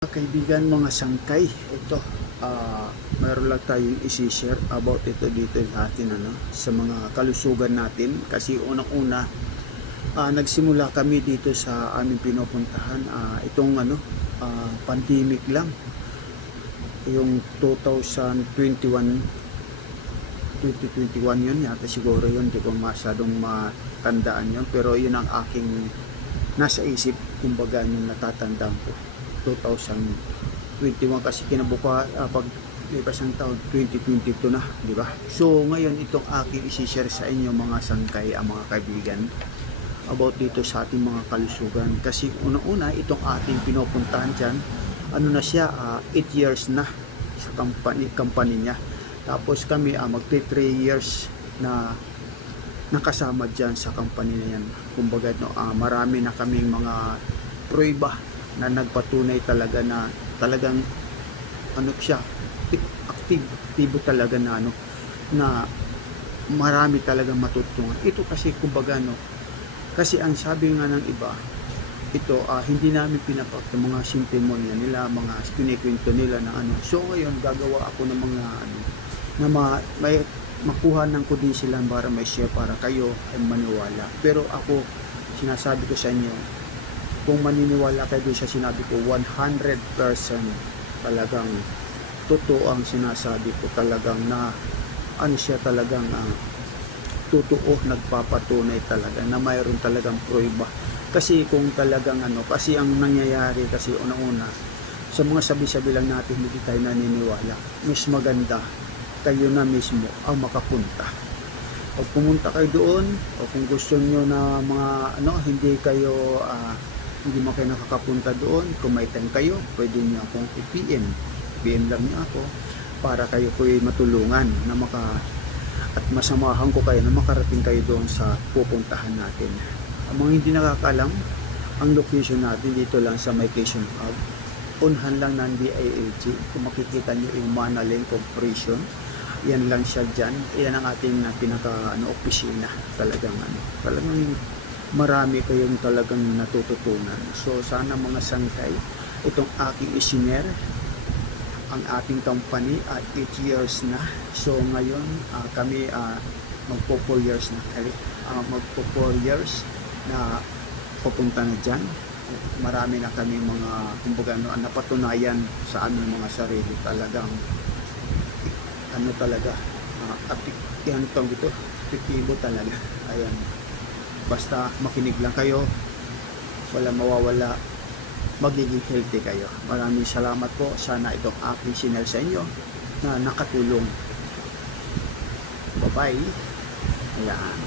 Kaibigan, mga sangkay, ito mayroon lang tayong isi-share about ito dito sa atin, sa mga kalusugan natin. Kasi unang-una, nagsimula kami dito sa aming pinupuntahan, itong pandemic lang, yung 2021 yun yata siguro yun, di ko masyadong matandaan yun, pero yun ang aking nasa isip, kumbaga yung natatandaan ko. 2021 kasi pag lipas ng taon 2022 na, di ba? So ngayon itong aking i-share sa inyo mga sangkay, mga kaibigan, about dito sa ating mga kalusugan. Kasi una-una itong ating pinupuntahan dyan, na siya, 8 years na sa company niya. Tapos kami magti 3 years na nakasama dyan sa company na yan. Kumbaga marami na kaming mga prueba na nagpatunay talaga na talagang siya, aktibo talaga na marami talagang matutungan. Ito kasi kumbaga kasi ang sabi nga ng iba, ito hindi namin pinapakita mga simpemonya nila, mga kinikwento nila na So ngayon gagawa ako ng mga na may makuha ng kudi sila para may share para kayo ay maniwala. Pero ako sinasabi ko sa inyo, kung maniniwala kayo doon sa sinabi ko, 100% talagang totoo ang sinasabi ko, talagang na siya talagang totoo, nagpapatunay talaga na mayroon talagang prueba. Kasi kung talagang kasi ang nangyayari kasi una-una sa mga sabi-sabi lang natin hindi tayo naniniwala, mas maganda kayo na mismo ang makapunta. Pag pumunta kayo doon, o kung gusto nyo na mga hindi kayo hindi mo kayo nakakapunta doon, kung may time kayo, pwede nyo akong i-PM. PM lang nyo ako para kayo ko'y matulungan na at masamahan ko kayo na makarating kayo doon sa pupuntahan natin. Ang mga hindi nakakalam, ang location natin dito lang sa may Quezon Hub. Unhan lang ng DILG. Kung makikita nyo yung Manaling Corporation, yan lang siya dyan. Yan ang ating opisina. Talagang marami kayong talagang natututunan. So sana mga sangkay, itong aking isinare, ang ating company at 8 years na. So ngayon kami magpo 4 years na, magpo 4 years na pupunta na dyan. Marami na kami mga kumbaga napatunayan sa aming mga sarili, talagang talaga yan tawag ito, epektibo talaga. Ayan, basta makinig lang kayo, wala mawawala, magiging healthy kayo. Maraming salamat po. Sana itong aking sinel sa inyo na nakatulong. Bye bye. Ayan.